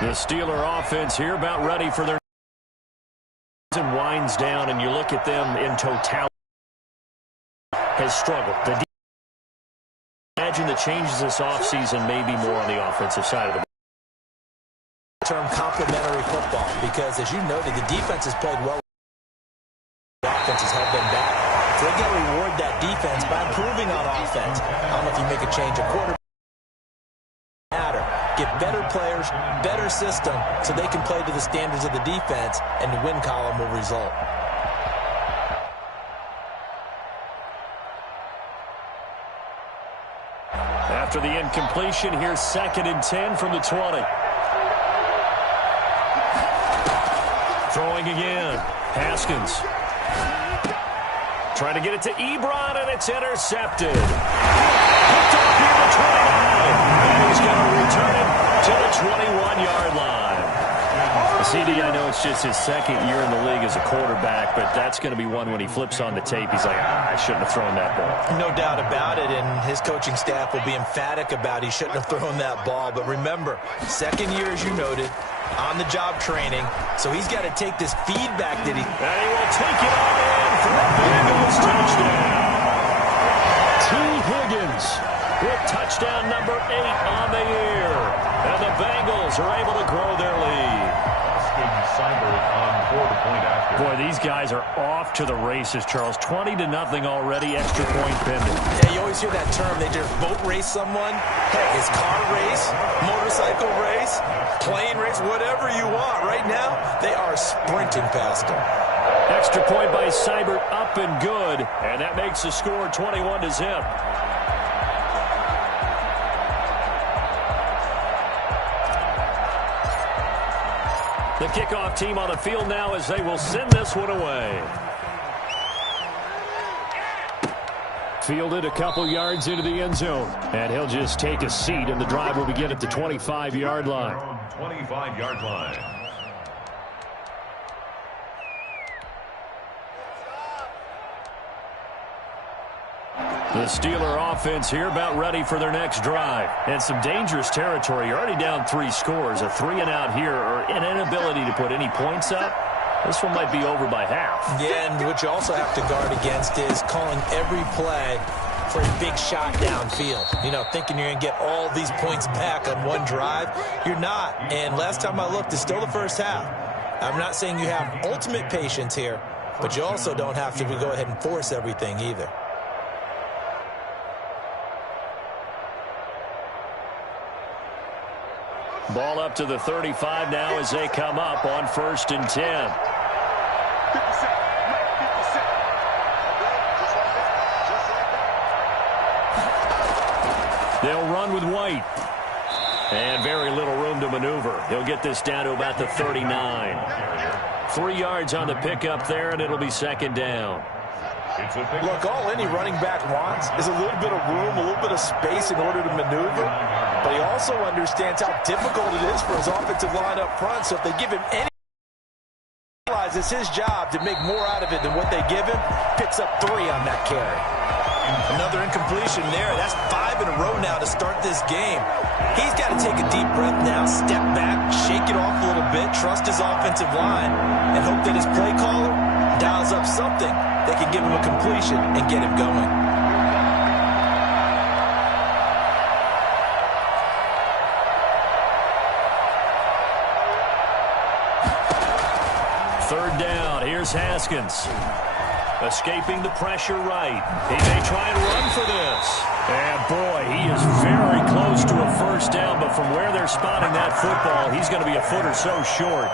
The Steeler offense here about ready for their and winds down, and you look at them in totality. Has struggled. Imagine the changes this offseason, maybe more on the offensive side of the ball. Term complementary football, because as you noted, the defense has played well. The offense has held them back. So they got to reward that defense by improving on offense. I don't know if you make a change a quarter. Get better players, better system, so they can play to the standards of the defense, and the win column will result. After the incompletion, here's 2nd and 10 from the 20. Throwing again. Haskins. Trying to get it to Ebron, and it's intercepted. Picked up here at 29. And he's going to return it to the 21-yard line. CD, I know it's just his 2nd year in the league as a quarterback, but that's going to be one when he flips on the tape. He's like, I shouldn't have thrown that ball. No doubt about it, and his coaching staff will be emphatic about he shouldn't have thrown that ball. But remember, 2nd year, as you noted, on-the-job training, so he's got to take this feedback that he... And he will take it all in for a Bengals touchdown. T. Higgins with touchdown number 8 on the year. And the Bengals are able to grow their lead. Boy, these guys are off to the races, Charles. 20-0 already, extra point pending. Yeah, you always hear that term. They just boat race someone. Heck, it's car race, motorcycle race, plane race, whatever you want. Right now, they are sprinting past them. Extra point by Seibert, up and good. And that makes the score 21-0. The kickoff team on the field now as they will send this one away. Fielded a couple yards into the end zone. And he'll just take a seat, and the drive will begin at the 25-yard line. 25-yard line. The Steeler offense here about ready for their next drive. And some dangerous territory. You're already down 3 scores. A 3-and-out here, or an inability to put any points up. This one might be over by half. Yeah, and what you also have to guard against is calling every play for a big shot downfield. You know, thinking you're going to get all these points back on one drive. You're not. And last time I looked, it's still the first half. I'm not saying you have ultimate patience here, but you also don't have to go ahead and force everything either. Ball up to the 35 now as they come up on 1st and 10. They'll run with White. And very little room to maneuver. He'll get this down to about the 39. 3 yards on the pickup there, and it'll be 2nd down. Look, all any running back wants is a little bit of room, a little bit of space in order to maneuver. But he also understands how difficult it is for his offensive line up front. So if they give him any, it's his job to make more out of it than what they give him. Picks up 3 on that carry. Another incompletion there. That's 5 in a row now to start this game. He's got to take a deep breath now, step back, shake it off a little bit, trust his offensive line, and hope that his play caller dials up something that can give him a completion and get him going. Third down. Here's Haskins. Escaping the pressure right. He may try and run for this. And boy, he is very close to a first down, but from where they're spotting that football, he's going to be a foot or so short.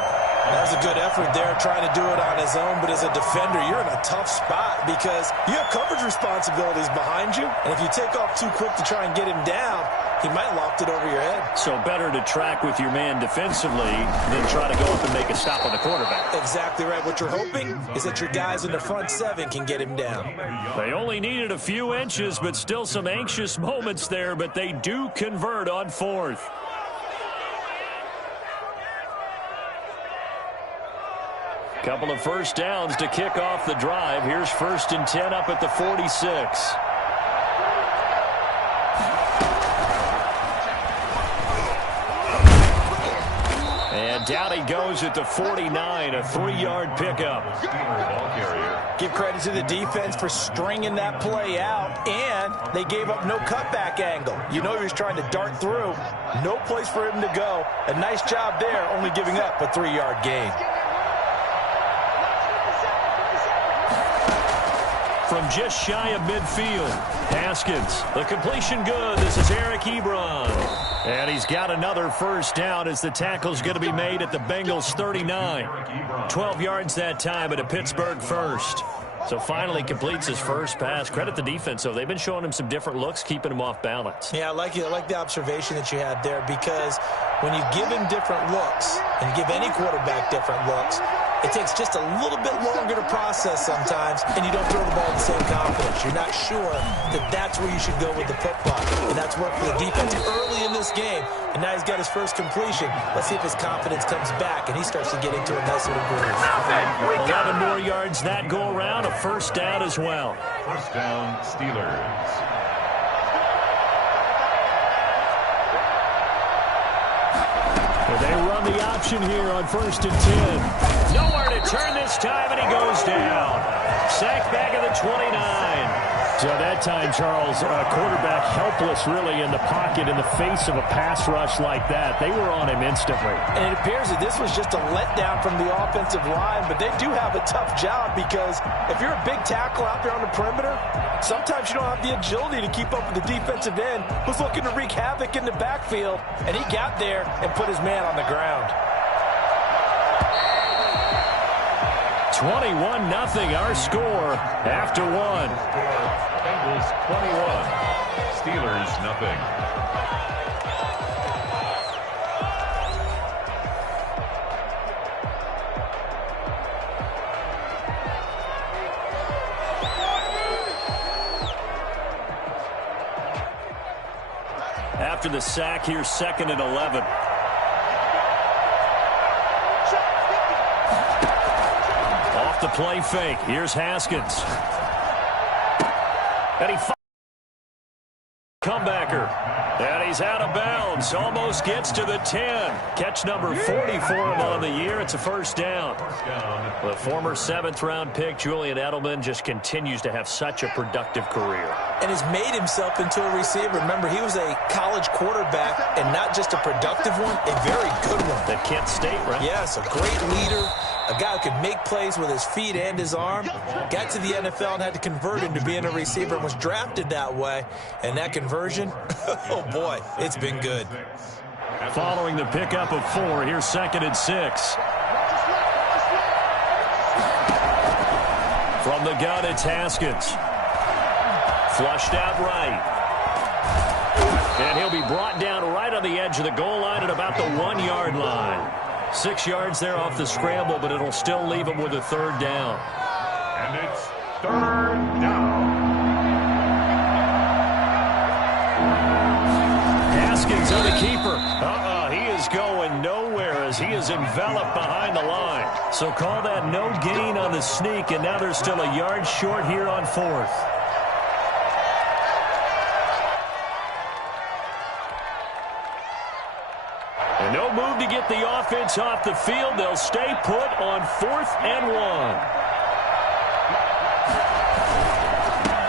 That was a good effort there, trying to do it on his own. But as a defender, you're in a tough spot because you have coverage responsibilities behind you. And if you take off too quick to try and get him down, he might loft it over your head. So better to track with your man defensively than try to go up and make a stop on the quarterback. Exactly right. What you're hoping is that your guys in the front 7 can get him down. They only needed a few inches, but still some anxious moments there. But they do convert on 4th. Couple of first downs to kick off the drive. Here's 1st and 10 up at the 46. And down he goes at the 49, a 3-yard pickup. Give credit to the defense for stringing that play out, and they gave up no cutback angle. You know he was trying to dart through. No place for him to go. A nice job there, only giving up a 3-yard gain. From just shy of midfield, Haskins. The completion good. This is Eric Ebron. And he's got another first down as the tackle's going to be made at the Bengals 39. 12 yards that time at a Pittsburgh first. So finally completes his first pass. Credit the defense, though. They've been showing him some different looks, keeping him off balance. Yeah, I like it. I like the observation that you had there, because when you give him different looks, and you give any quarterback different looks, it takes just a little bit longer to process sometimes, and you don't throw the ball with the same confidence. You're not sure that that's where you should go with the football. And that's worked for the defense early in this game. And now he's got his first completion. Let's see if his confidence comes back and he starts to get into a nice little groove. 11 more yards that go around. A first down as well. First down, Steelers. They run the option here on 1st and 10. Nowhere to turn this time, and he goes down. Sacked back at the 29. So that time, Charles, quarterback helpless really in the pocket in the face of a pass rush like that. They were on him instantly. And it appears that this was just a letdown from the offensive line, but they do have a tough job, because if you're a big tackle out there on the perimeter, sometimes you don't have the agility to keep up with the defensive end who's looking to wreak havoc in the backfield, and he got there and put his man on the ground. 21-0 our score after one. Bengals 21, Steelers nothing. After the sack, here's 2nd and 11. Off the play fake. Here's Haskins. And he comebacker. And he's out of bounds. Almost gets to the 10. Catch number 40 for him on the year. It's a first down. The former 7th-round pick, Julian Edelman, just continues to have such a productive career. And has made himself into a receiver. Remember, he was a college quarterback, and not just a productive one, a very good one. At Kent State, right? Yes, a great leader. A guy who could make plays with his feet and his arm. Got to the NFL and had to convert into being a receiver and was drafted that way. And that conversion, oh boy, it's been good. Following the pickup of 4, here's 2nd and 6. From the gun, it's Haskins. Flushed out right. And he'll be brought down right on the edge of the goal line at about the 1-yard line. 6 yards there off the scramble, but it'll still leave him with a 3rd down. And it's 3rd down. Haskins on the keeper. He is going nowhere as he is enveloped behind the line. So call that no gain on the sneak, and now they're still a yard short here on 4th. No move to get the offense off the field. They'll stay put on 4th and 1.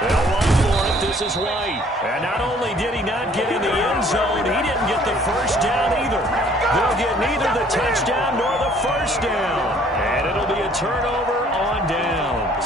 They'll run for it. This is White. And not only did he not get in the end zone, he didn't get the first down either. They'll get neither the touchdown nor the first down. And it'll be a turnover on downs.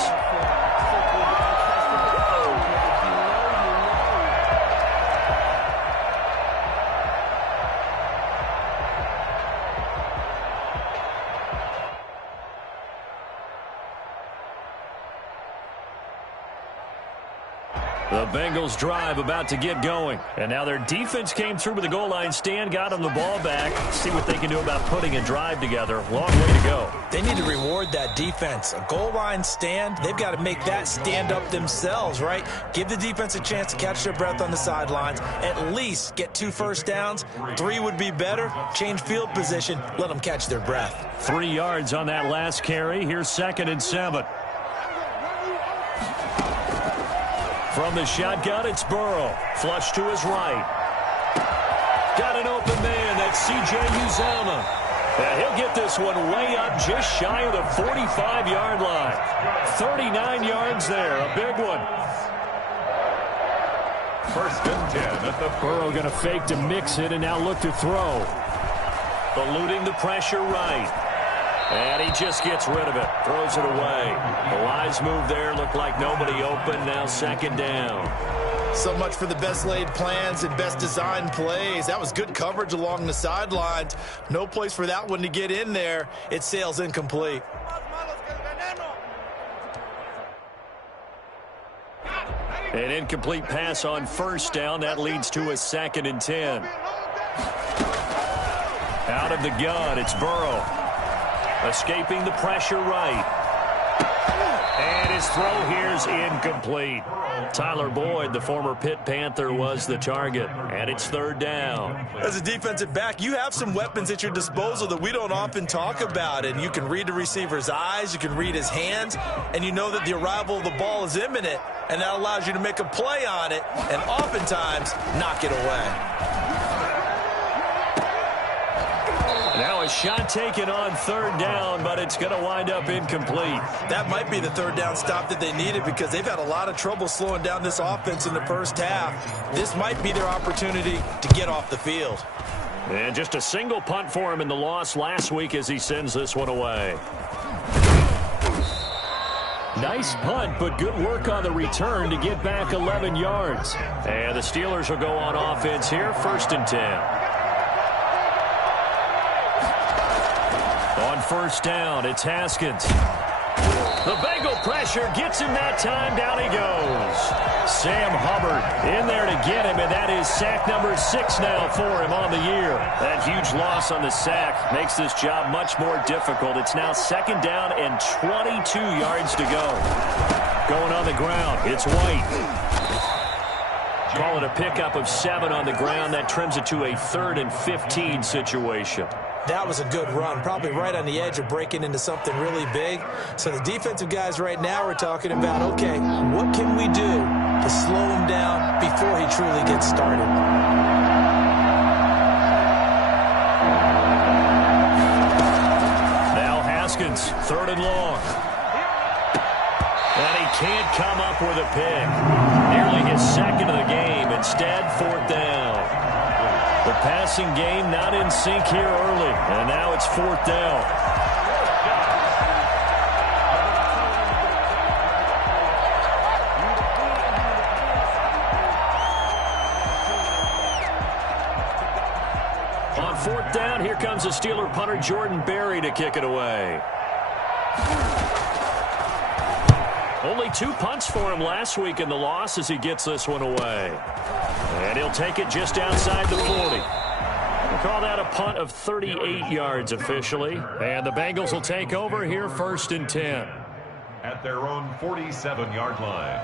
The Bengals drive about to get going. And now their defense came through with the goal line stand, got them the ball back. See what they can do about putting a drive together. Long way to go. They need to reward that defense. A goal line stand, they've got to make that stand up themselves, right? Give the defense a chance to catch their breath on the sidelines. At least get 2 first downs. 3 would be better. Change field position. Let them catch their breath. 3 yards on that last carry. Here's 2nd and 7. From the shotgun, it's Burrow. Flush to his right. Got an open man. That's C.J. Uzomah. And he'll get this one way up just shy of the 45-yard line. 39 yards there, a big one. First and 10 at the Burrow going to fake to mix it and now look to throw. Eluding the pressure right. And he just gets rid of it. Throws it away. The wise move there. Looked like nobody open. Now second down. So much for the best laid plans and best designed plays. That was good coverage along the sidelines. No place for that one to get in there. It sails incomplete. An incomplete pass on first down. That leads to a 2nd and 10. Out of the gun, it's Burrow. Escaping the pressure right. And his throw here's incomplete. Tyler Boyd, the former Pitt Panther, was the target. And it's 3rd down. As a defensive back, you have some weapons at your disposal that we don't often talk about. And you can read the receiver's eyes, you can read his hands, and you know that the arrival of the ball is imminent. And that allows you to make a play on it and oftentimes knock it away. Now a shot taken on 3rd down, but it's going to wind up incomplete. That might be the 3rd down stop that they needed because they've had a lot of trouble slowing down this offense in the first half. This might be their opportunity to get off the field. And just a single punt for him in the loss last week as he sends this one away. Nice punt, but good work on the return to get back 11 yards. And the Steelers will go on offense here, 1st and 10. On 1st down, it's Haskins. The Bengal pressure gets him that time. Down he goes. Sam Hubbard in there to get him, and that is sack number 6 now for him on the year. That huge loss on the sack makes this job much more difficult. It's now 2nd down and 22 yards to go. Going on the ground, it's White. Call it a pickup of 7 on the ground. That trims it to a 3rd and 15 situation. That was a good run, probably right on the edge of breaking into something really big. So the defensive guys right now are talking about, okay, what can we do to slow him down before he truly gets started? Now Haskins, 3rd and long. And he can't come up with a pick. Nearly his 2nd of the game. Instead, 4th down. The passing game not in sync here early, and now it's 4th down. On 4th down, here comes the Steeler punter Jordan Berry to kick it away. Only 2 punts for him last week in the loss as he gets this one away. And he'll take it just outside the 40. We'll call that a punt of 38 yards officially. And the Bengals will take over here, 1st and 10. at their own 47-yard line.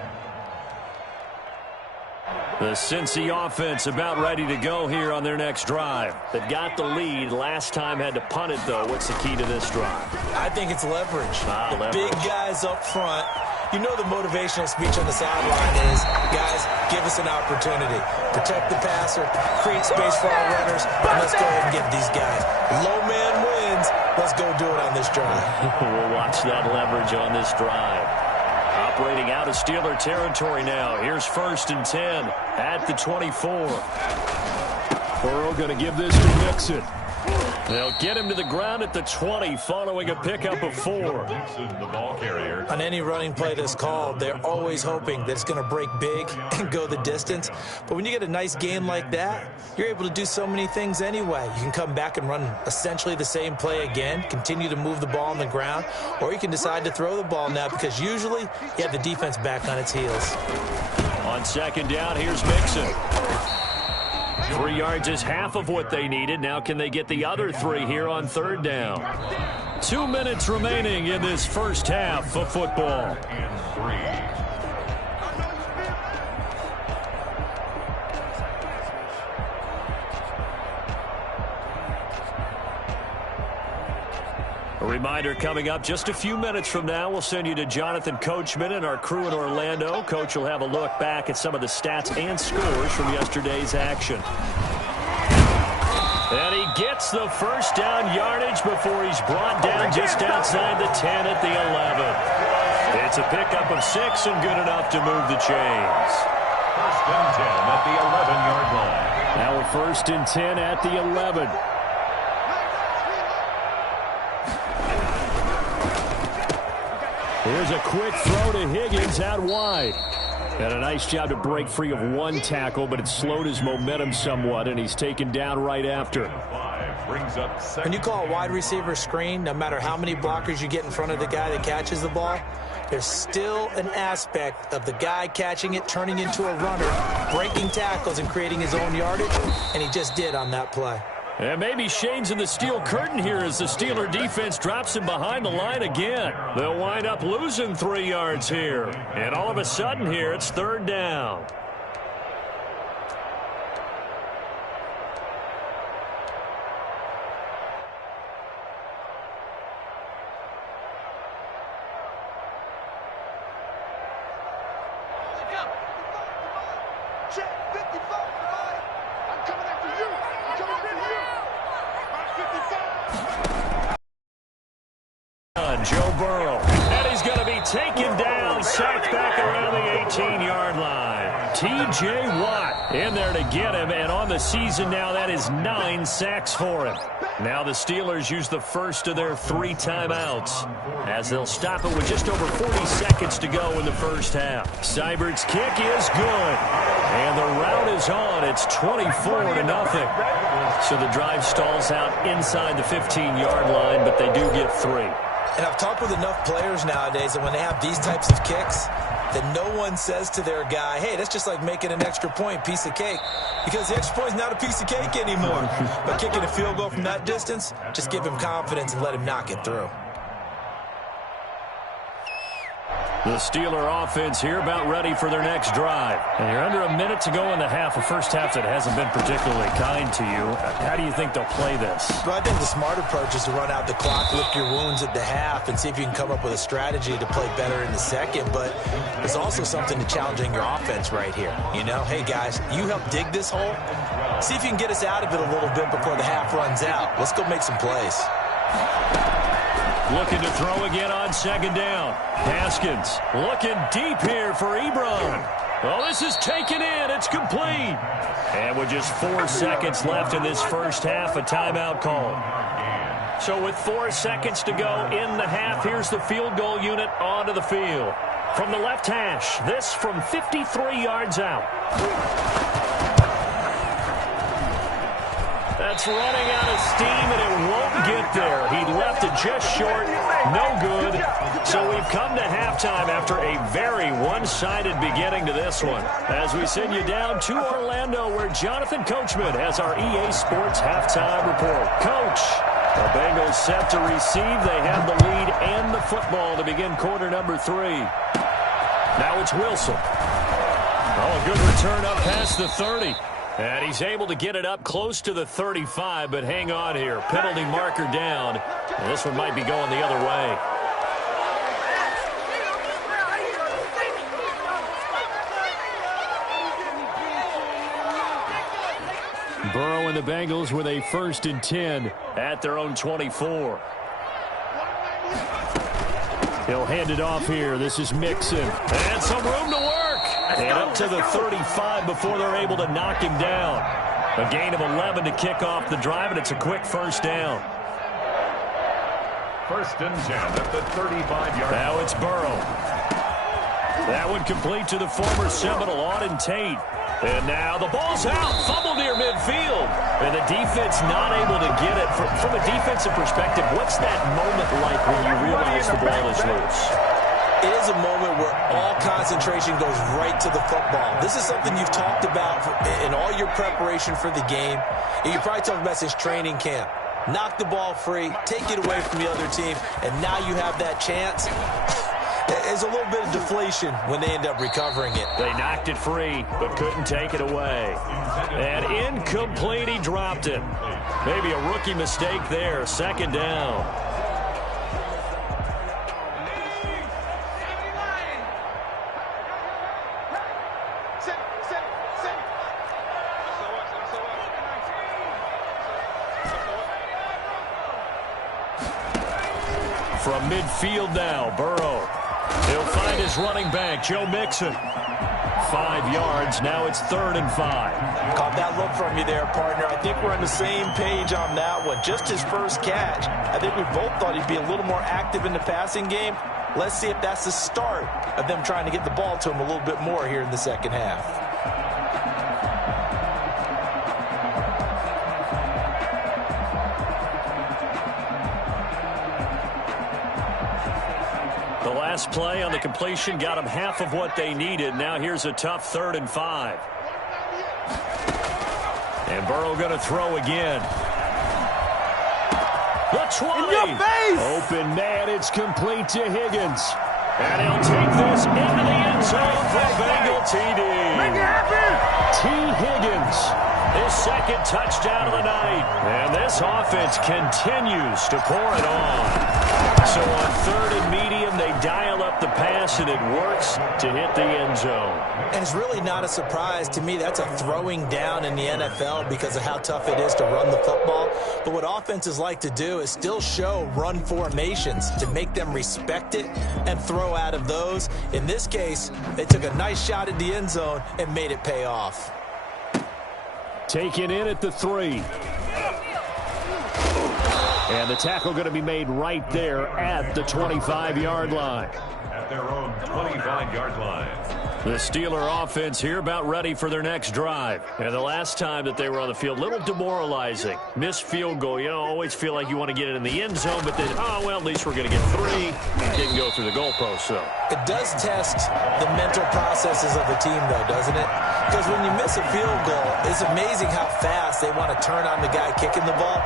The Cincy offense about ready to go here on their next drive. They've got the lead. Last time had to punt it, though. What's the key to this drive? I think it's leverage. Leverage. Big guys up front. You know the motivational speech on the sideline is, guys, give us an opportunity. Protect the passer, create space for our runners, and let's go ahead and get these guys. Low man wins. Let's go do it on this drive. We'll watch that leverage on this drive. Operating out of Steeler territory now. Here's 1st and 10 at the 24. Burrow going to give this to Mixon. They'll get him to the ground at the 20 following a pickup of 4. The ball carrier. On any running play that's called, they're always hoping that it's going to break big and go the distance. But when you get a nice game like that, you're able to do so many things anyway. You can come back and run essentially the same play again, continue to move the ball on the ground, or you can decide to throw the ball now because usually you have the defense back on its heels. On 2nd down, here's Mixon. 3 yards is half of what they needed. Now can they get the other 3 here on 3rd down? 2 minutes remaining in this first half of football. A reminder coming up just a few minutes from now, we'll send you to Jonathan Coachman and our crew in Orlando. Coach will have a look back at some of the stats and scores from yesterday's action. And he gets the first down yardage before he's brought down just outside the 10 at the 11. It's a pickup of 6 and good enough to move the chains. First and 10 at the 11-yard line. Now a first and 10 at the 11. Here's a quick throw to Higgins out wide. And a nice job to break free of one tackle, but it slowed his momentum somewhat, and he's taken down right after. When you call a wide receiver screen, no matter how many blockers you get in front of the guy that catches the ball, there's still an aspect of the guy catching it, turning into a runner, breaking tackles and creating his own yardage, and he just did on that play. And maybe shades in the steel curtain here as the Steeler defense drops him behind the line again. They'll wind up losing 3 yards here. And all of a sudden here, it's third down. Joe Burrow. And he's going to be taken down, sacked back around the 18-yard line. T.J. Watt in there to get him, and on the season now, that is 9 sacks for him. Now the Steelers use the first of their 3 timeouts as they'll stop it with just over 40 seconds to go in the first half. Seibert's kick is good, and the route is on. It's 24-0. So the drive stalls out inside the 15-yard line, but they do get 3. And I've talked with enough players nowadays that when they have these types of kicks, that no one says to their guy, hey, that's just like making an extra point, piece of cake. Because the extra point is not a piece of cake anymore. But kicking a field goal from that distance, just give him confidence and let him knock it through. The Steeler offense here about ready for their next drive. And you're under a minute to go in the half, a first half that hasn't been particularly kind to you. How do you think they'll play this? Well, I think the smart approach is to run out the clock, lick your wounds at the half, and see if you can come up with a strategy to play better in the second. But there's also something to challenging your offense right here. You know, hey, guys, you help dig this hole. See if you can get us out of it a little bit before the half runs out. Let's go make some plays. Looking to throw again on second down. Haskins looking deep here for Ebron. Well, this is taken in. It's complete. And with just 4 seconds left in this first half, a timeout call. So with 4 seconds to go in the half, here's the field goal unit onto the field. From the left hash, this from 53 yards out. That's running out of steam, and it won't get there. He left it just short. No good. So we've come to halftime after a very one-sided beginning to this one. As we send you down to Orlando, where Jonathan Coachman has our EA Sports halftime report. Coach, the Bengals set to receive. They have the lead and the football to begin quarter number 3. Now it's Wilson. Oh, a good return up past the 30. And he's able to get it up close to the 35, but hang on here. Penalty marker down. And this one might be going the other way. Burrow and the Bengals with a first and 10 at their own 24. He'll hand it off here. This is Mixon. And some room to work. And up to the 35 before they're able to knock him down. A gain of 11 to kick off the drive, and it's a quick first down. First and 10 at the 35-yard line. Now it's Burrow. That one complete to the former Seminole, Auden Tate. And now the ball's out. Fumble near midfield. And the defense not able to get it. From a defensive perspective, what's that moment like when you realize the ball is loose? It is a moment where all concentration goes right to the football. This is something you've talked about in all your preparation for the game. And you probably talked about since training camp. Knock the ball free, take it away from the other team, and now you have that chance. There's a little bit of deflation when they end up recovering it. They knocked it free, but couldn't take it away. And incomplete, he dropped it. Maybe a rookie mistake there, second down. From midfield now, Burrow. He'll find his running back, Joe Mixon. 5 yards. Now it's 3rd and 5. Caught that look from you there, partner. I think we're on the same page on that one. Just his first catch. I think we both thought he'd be a little more active in the passing game. Let's see if that's the start of them trying to get the ball to him a little bit more here in the second half. The last play on the completion got them half of what they needed. Now here's a tough 3rd and 5. And Burrow going to throw again. The 20. In your face! Open man, it's complete to Higgins. And he'll take this into the end zone for Bengal TD. Make it happen! T. Higgins, his 2nd touchdown of the night. And this offense continues to pour it on. So on 3rd and medium, they dial up the pass, and it works to hit the end zone. And it's really not a surprise to me. That's a throwing down in the NFL because of how tough it is to run the football. But what offenses like to do is still show run formations to make them respect it and throw out of those. In this case, they took a nice shot at the end zone and made it pay off. Taken in at the 3. And the tackle going to be made right there at the 25-yard line. At their own 25-yard line. The Steeler offense here about ready for their next drive. And the last time that they were on the field, a little demoralizing. Missed field goal. You know, always feel like you want to get it in the end zone, but then, oh, well, at least we're going to get 3. Didn't go through the goalpost, though. It does test the mental processes of the team, though, doesn't it? Because when you miss a field goal, it's amazing how fast they want to turn on the guy kicking the ball.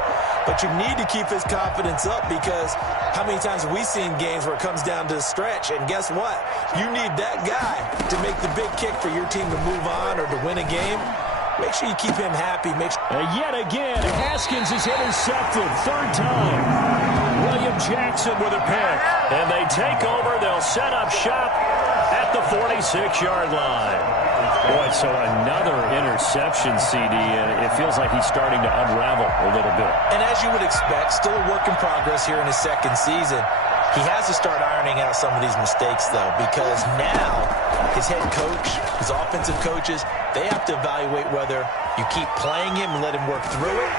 But you need to keep his confidence up because how many times have we seen games where it comes down to the stretch? And guess what? You need that guy to make the big kick for your team to move on or to win a game. Make sure you keep him happy. Yet again, Haskins is intercepted. 3rd time. William Jackson with a pick. And they take over. They'll set up shop at the 46-yard line. Boy, so another interception, CD, and it feels like he's starting to unravel a little bit. And as you would expect, still a work in progress here in his 2nd season. He has to start ironing out some of these mistakes, though, because now his head coach, his offensive coaches, they have to evaluate whether you keep playing him and let him work through it,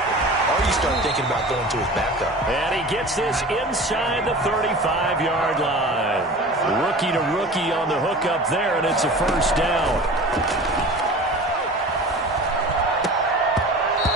or you start thinking about going to his backup. And he gets this inside the 35-yard line. Rookie to rookie on the hook up there, and it's a 1st down.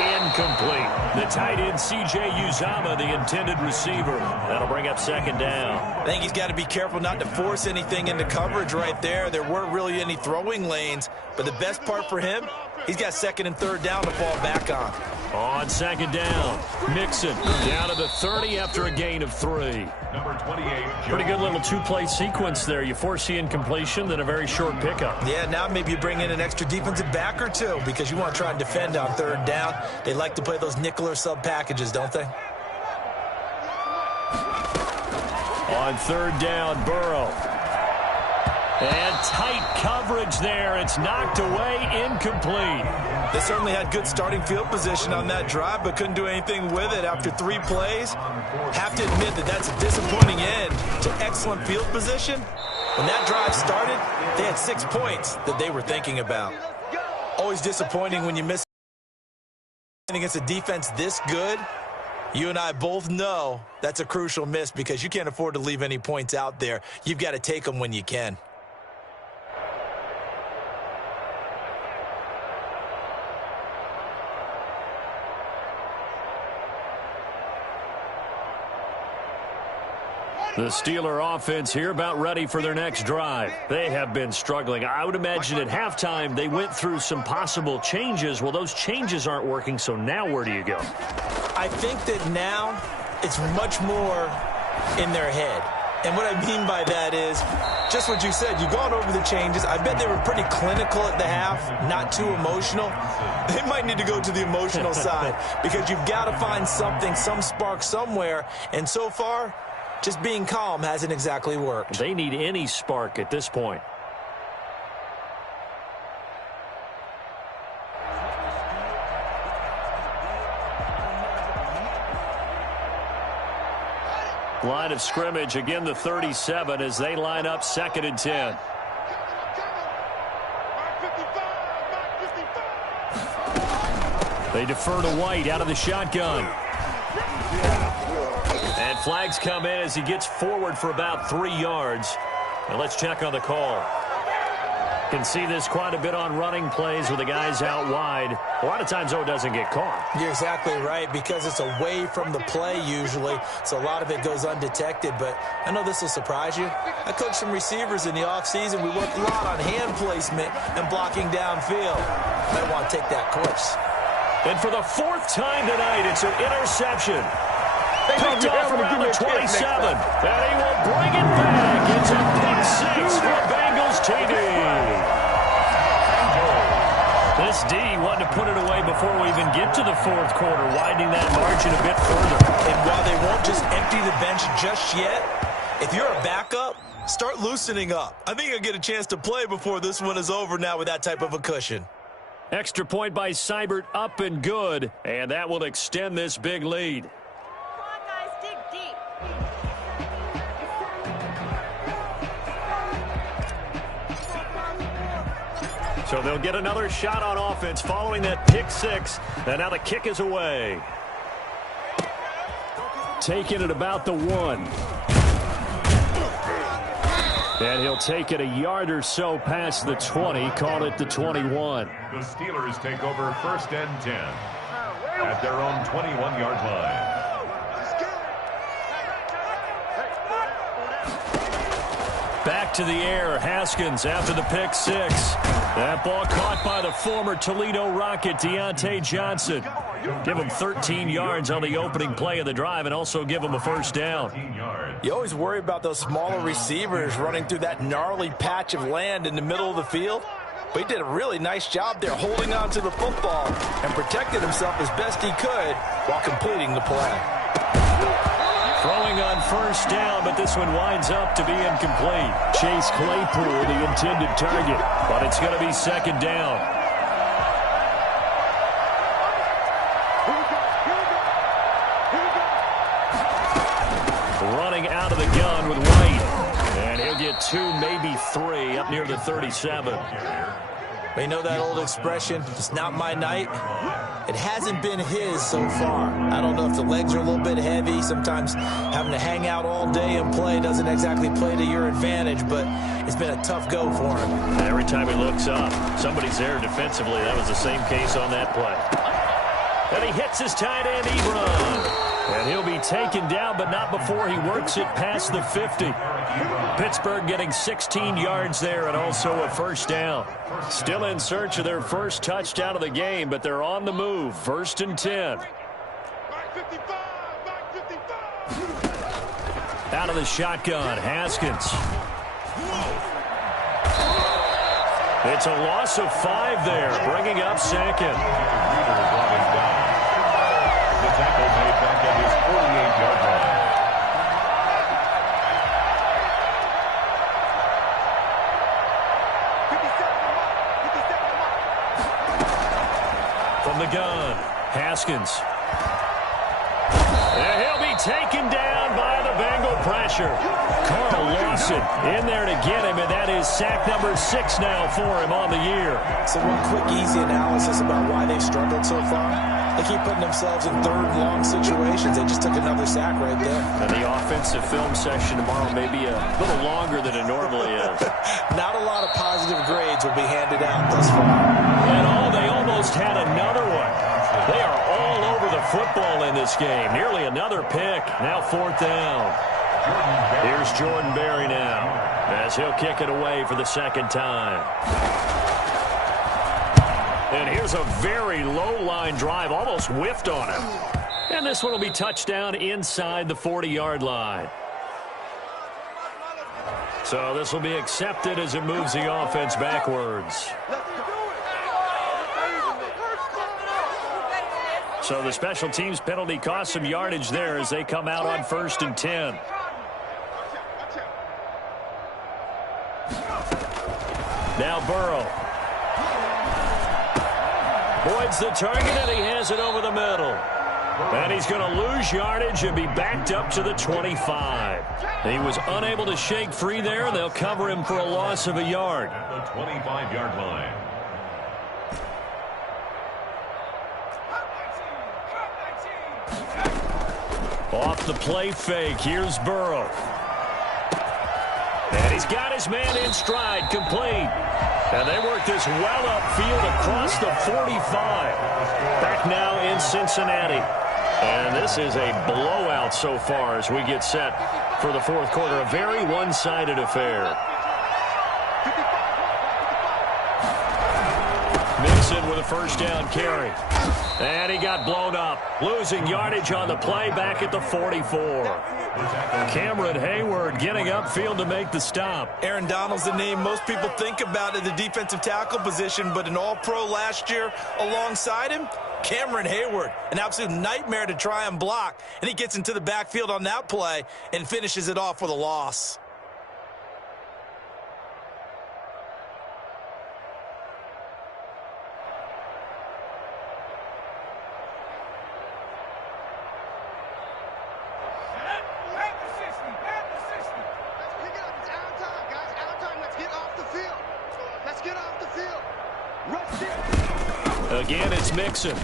Incomplete. The tight end, C.J. Uzama, the intended receiver. That'll bring up 2nd down. I think he's got to be careful not to force anything into coverage right there. There weren't really any throwing lanes, but the best part for him, he's got 2nd and 3rd down to fall back on. On 2nd down, Mixon down to the 30 after a gain of 3. Number 28. Pretty good little 2-play sequence there. You force the incompletion, then a very short pickup. Yeah, now maybe you bring in an extra defensive back or 2 because you want to try and defend on 3rd down. They like to play those nickel or sub packages, don't they? On 3rd down, Burrow. And tight coverage there. It's knocked away, incomplete. They certainly had good starting field position on that drive, but couldn't do anything with it after 3 plays. Have to admit that that's a disappointing end to excellent field position. When that drive started, they had 6 points that they were thinking about. Always disappointing when you miss against a defense this good. You and I both know that's a crucial miss because you can't afford to leave any points out there. You've got to take them when you can. The Steeler offense here about ready for their next drive. They have been struggling. I would imagine at halftime they went through some possible changes. Well, those changes aren't working, so now where do you go? I think that now it's much more in their head. And what I mean by that is just what you said. You've gone over the changes. I bet they were pretty clinical at the half, not too emotional. They might need to go to the emotional side because you've got to find something, some spark somewhere. And so far, just being calm hasn't exactly worked. They need any spark at this point. Line of scrimmage, again the 37 as they line up 2nd and 10. They defer to White out of the shotgun. And flags come in as he gets forward for about 3 yards. And let's check on the call. Can see this quite a bit on running plays with the guys out wide. A lot of times, though, it doesn't get caught. You're exactly right, because it's away from the play usually, so a lot of it goes undetected. But I know this will surprise you. I coached some receivers in the offseason. We worked a lot on hand placement and blocking downfield. Might want to take that course. And for the 4th time tonight, it's an interception. Picked off around the 27. And he will bring it back. It's a pick 6 for Bengals TD. This D wanted to put it away before we even get to the 4th quarter, widening that margin a bit further. And while they won't just empty the bench just yet, if you're a backup, start loosening up. I think you'll get a chance to play before this one is over now with that type of a cushion. Extra point by Seibert, up and good. And that will extend this big lead. Come on, guys, dig deep. So they'll get another shot on offense following that pick 6. And now the kick is away. Taking it about the 1. And he'll take it a yard or so past the 20, call it the 21. The Steelers take over 1st and 10 at their own 21-yard line. Back to the air, Haskins after the pick 6. That ball caught by the former Toledo Rocket, Deontay Johnson. Give him 13 yards on the opening play of the drive and also give him a 1st down. You always worry about those smaller receivers running through that gnarly patch of land in the middle of the field. But he did a really nice job there holding on to the football and protected himself as best he could while completing the play. Throwing on 1st down, but this one winds up to be incomplete. Chase Claypool, the intended target, but it's going to be 2nd down. Running out of the gun with White. And he'll get 2, maybe 3 up near the 37. You know that old expression, it's not my night? It hasn't been his so far. I don't know if the legs are a little bit heavy. Sometimes having to hang out all day and play doesn't exactly play to your advantage, but it's been a tough go for him. Every time he looks up, somebody's there defensively. That was the same case on that play. And he hits his tight end, Ebron. And he'll be taken down, but not before he works it past the 50. Pittsburgh getting 16 yards there and also a 1st down. Still in search of their 1st touchdown of the game, but they're on the move. 1st and 10. Out of the shotgun, Haskins. It's a loss of 5 there, bringing up 2nd. The tackle made back at his 48-yard line. From the gun, Haskins. And he'll be taken down by the Bengal pressure. Carl Lawson in there to get him, and that is sack number 6 now for him on the year. So one quick, easy analysis about why they've struggled so far. They keep putting themselves in 3rd and long situations. They just took another sack right there. And the offensive film session tomorrow may be a little longer than it normally is. Not a lot of positive grades will be handed out thus far. And they almost had another one. They are all over the football in this game. Nearly another pick. Now 4th down. Here's Jordan Berry now as he'll kick it away for the 2nd time. And here's a very low-line drive, almost whiffed on him. And this one will be touchdown inside the 40-yard line. So this will be accepted as it moves the offense backwards. So the special teams penalty cost some yardage there as they come out on 1st and 10. Now Burrow. Boyd's the target, and he has it over the middle. And he's going to lose yardage and be backed up to the 25. He was unable to shake free there. They'll cover him for a loss of a yard. At the 25-yard line. Off the play fake, here's Burrow. And he's got his man in stride, complete. And they work this well upfield across the 45. Back now in Cincinnati. And this is a blowout so far as we get set for the fourth quarter. A very one-sided affair. Mixon with a first down carry. And he got blown up. Losing yardage on the play back at the 44. Cameron Hayward getting upfield to make the stop. Aaron Donald's the name most people think about at the defensive tackle position, but an all-pro last year alongside him, Cameron Hayward, an absolute nightmare to try and block. And he gets into the backfield on that play and finishes it off with a loss. Again, it's Mixon.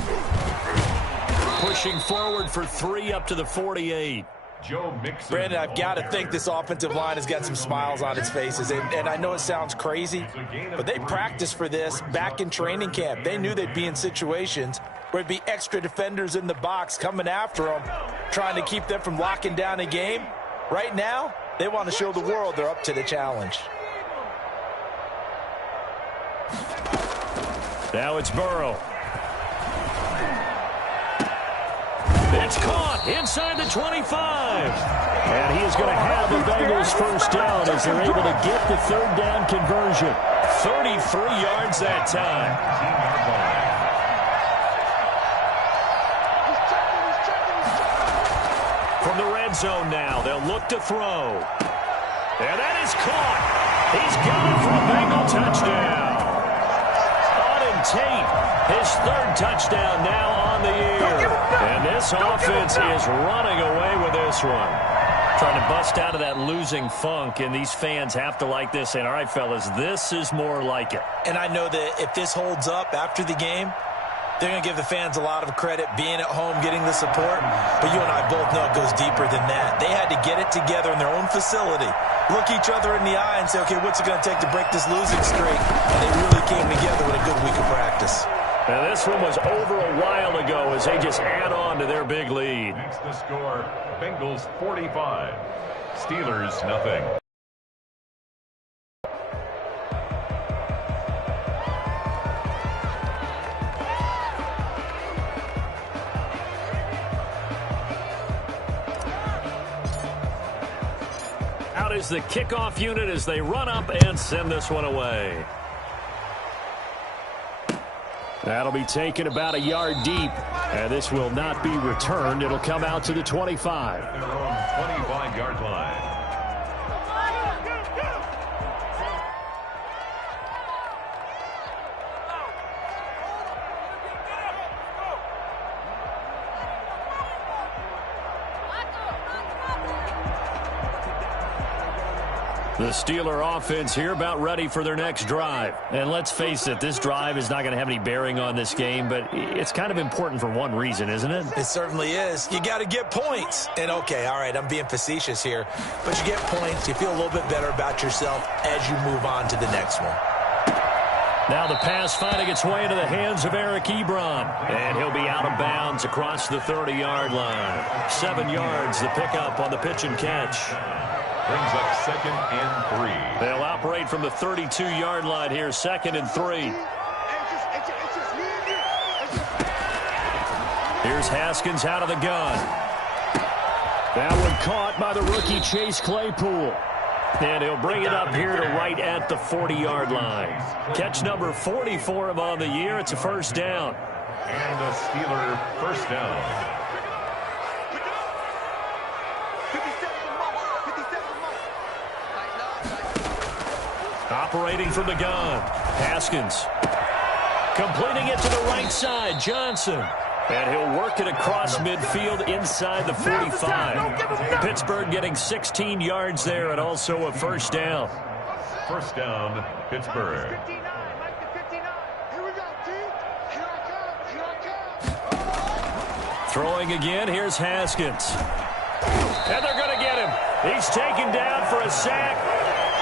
Pushing forward for 3 up to the 48. Joe Mixon. Brandon, I've got to think this offensive line has got some smiles on its faces. And I know it sounds crazy, but they practiced for this back in training camp. They knew they'd be in situations where it'd be extra defenders in the box coming after them, trying to keep them from locking down a game. Right now, they want to show the world they're up to the challenge. Now it's Burrow. It's caught inside the 25. And he is going to have the Bengals first down as they're able to get the third down conversion. 33 yards that time. From the red zone now, they'll look to throw. And that is caught. He's got it for a Bengal touchdown. Tate, his third touchdown now on the year. And this offense is running away with this one. Trying to bust out of that losing funk, and these fans have to like this. And all right, fellas, this is more like it. And I know that if this holds up after the game, they're going to give the fans a lot of credit being at home, getting the support. But you and I both know it goes deeper than that. They had to get it together in their own facility, look each other in the eye and say, okay, what's it going to take to break this losing streak? And they really came together with a good week of practice. Now, this one was over a while ago as they just add on to their big lead. Makes the score Bengals 45, Steelers nothing. Out is the kickoff unit as they run up and send this one away. That'll be taken about a yard deep, and this will not be returned. It'll come out to the 25. Their own 25-yard line. The Steeler offense here about ready for their next drive. And let's face it, this drive is not going to have any bearing on this game, but it's kind of important for one reason, isn't it? It certainly is. You got to get points. And, okay, all right, I'm being facetious here, but you get points. You feel a little bit better about yourself as you move on to the next one. Now the pass finding its way into the hands of Eric Ebron. And he'll be out of bounds across the 30-yard line. 7 yards, the pickup on the pitch and catch. Brings up 2nd and 3. They'll operate from the 32-yard line here, 2nd and 3. Here's Haskins out of the gun. That one caught by the rookie Chase Claypool. And he'll bring it up here to right at the 40-yard line. Catch number 40 for him on the year. It's a first down. And a Steeler first down. Operating from the gun, Haskins. Completing it to the right side, Johnson. And he'll work it across midfield inside the 45. Pittsburgh getting 16 yards there and also a first down. First down, Pittsburgh. Throwing again, here's Haskins. And they're going to get him. He's taken down for a sack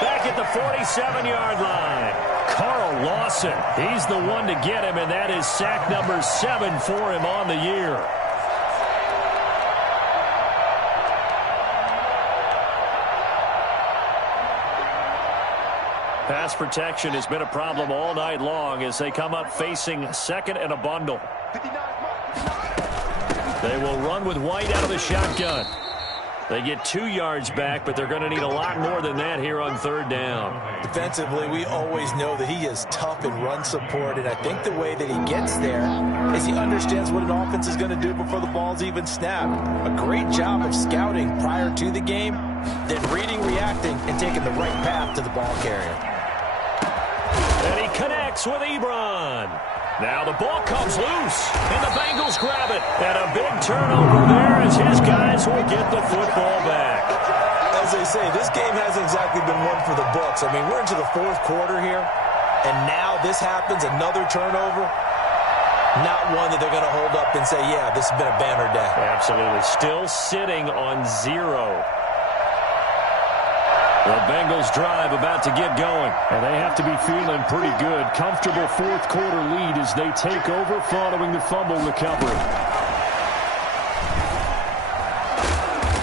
back at the 47-yard line. Carl Lawson, he's the one to get him, and that is sack number 7 for him on the year. Pass protection has been a problem all night long as they come up facing second and a bundle. They will run with White out of the shotgun. They get 2 yards back, but they're going to need a lot more than that here on third down. Defensively, we always know that he is tough in run support, and I think the way that he gets there is he understands what an offense is going to do before the ball's even snapped. A great job of scouting prior to the game, then reading, reacting, and taking the right path to the ball carrier. And he connects with Ebron. Now the ball comes loose, and the Bengals grab it. And a big turnover there as his guys will get the football back. As they say, this game hasn't exactly been one for the books. I mean, we're into the fourth quarter here, and now this happens, another turnover. Not one that they're going to hold up and say, yeah, this has been a banner day. Absolutely. Still sitting on 0. The Bengals drive about to get going. And they have to be feeling pretty good. Comfortable fourth quarter lead as they take over following the fumble recovery.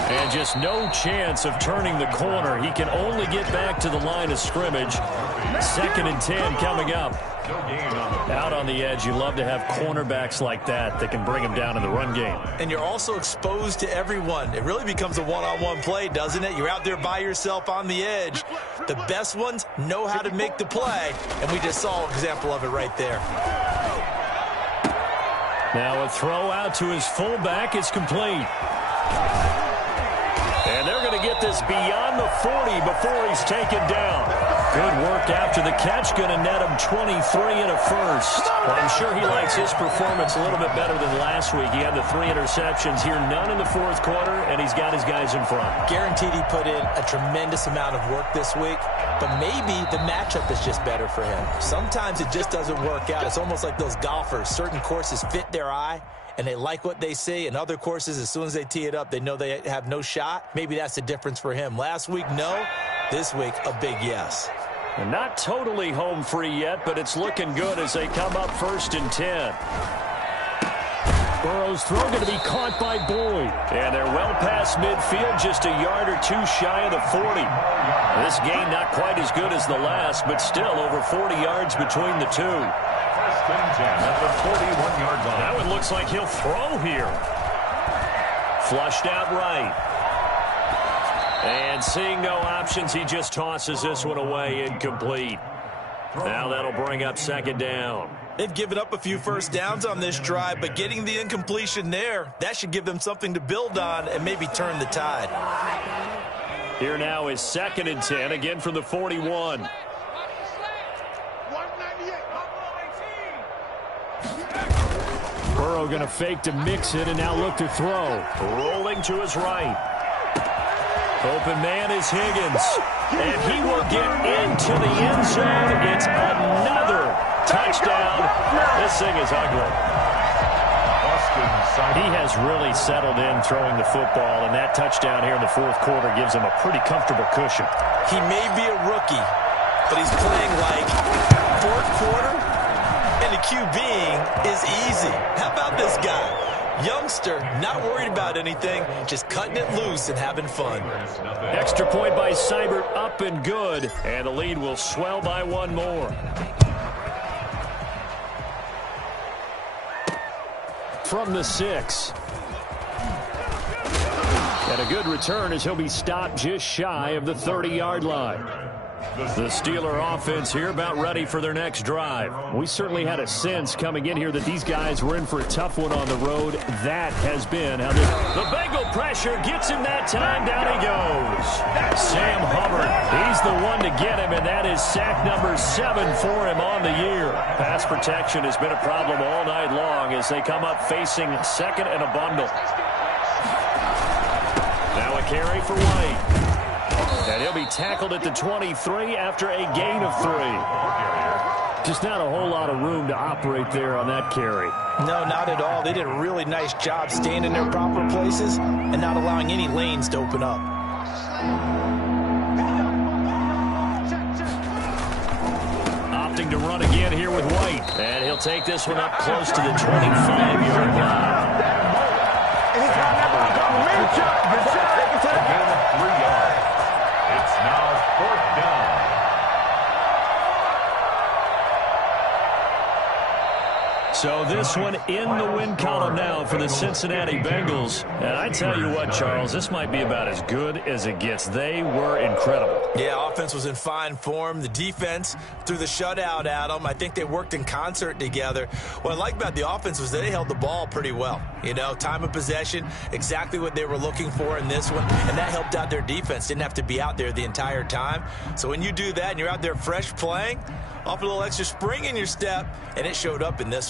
And just no chance of turning the corner. He can only get back to the line of scrimmage. 2nd and 10 coming up. Out on the edge, you love to have cornerbacks like that can bring him down in the run game. And you're also exposed to everyone. It really becomes a one-on-one play, doesn't it? You're out there by yourself on the edge. The best ones know how to make the play, and we just saw an example of it right there. Now a throw out to his fullback is complete. And they're going to get this beyond the 40 before he's taken down. Good work after the catch. Going to net him 23 and a first. Well, I'm sure he likes his performance a little bit better than last week. He had the 3 interceptions here, none in the fourth quarter, and he's got his guys in front. Guaranteed he put in a tremendous amount of work this week, but maybe the matchup is just better for him. Sometimes it just doesn't work out. It's almost like those golfers. Certain courses fit their eye, and they like what they see. In other courses, as soon as they tee it up, they know they have no shot. Maybe that's the difference for him. Last week, no. This week, a big yes. And not totally home free yet, but it's looking good as they come up 1st and 10. Burrow's throw going to be caught by Boyd. And they're well past midfield, just a yard or 2 shy of the 40. This game not quite as good as the last, but still over 40 yards between the two. At the 41-yard line. That one looks like he'll throw here. Flushed out right. And seeing no options, he just tosses this one away incomplete. Now that'll bring up 2nd down. They've given up a few first downs on this drive, but getting the incompletion there, that should give them something to build on and maybe turn the tide. Here now is 2nd and 10, again from the 41. Burrow going to fake to mix it and now look to throw. Rolling to his right. Open man is Higgins. And he will get into the end zone. It's another touchdown. This thing is ugly. He has really settled in throwing the football, and that touchdown here in the fourth quarter gives him a pretty comfortable cushion. He may be a rookie, but he's playing like fourth quarter, and the QBing is easy. How about this guy? Youngster, not worried about anything, just cutting it loose and having fun. Extra point by Seibert, up and good, and the lead will swell by 1 more. From the 6. And a good return as he'll be stopped just shy of the 30-yard line. The Steeler offense here about ready for their next drive. We certainly had a sense coming in here that these guys were in for a tough one on the road. That has been how the Bengal pressure gets him that time. Down he goes. Sam Hubbard, he's the one to get him, and that is sack number 7 for him on the year. Pass protection has been a problem all night long as they come up facing second and a bundle. Now a carry for White. And he'll be tackled at the 23 after a gain of 3. Just not a whole lot of room to operate there on that carry. No, not at all. They did a really nice job staying in their proper places and not allowing any lanes to open up. Opting to run again here with White. And he'll take this one up close to the 25-yard line. So this one in the win column now for the Cincinnati Bengals. And I tell you what, Charles, this might be about as good as it gets. They were incredible. Yeah, offense was in fine form. The defense threw the shutout at them. I think they worked in concert together. What I like about the offense was they held the ball pretty well. You know, time of possession, exactly what they were looking for in this one. And that helped out their defense. Didn't have to be out there the entire time. So when you do that and you're out there fresh playing, off a little extra spring in your step, and it showed up in this one.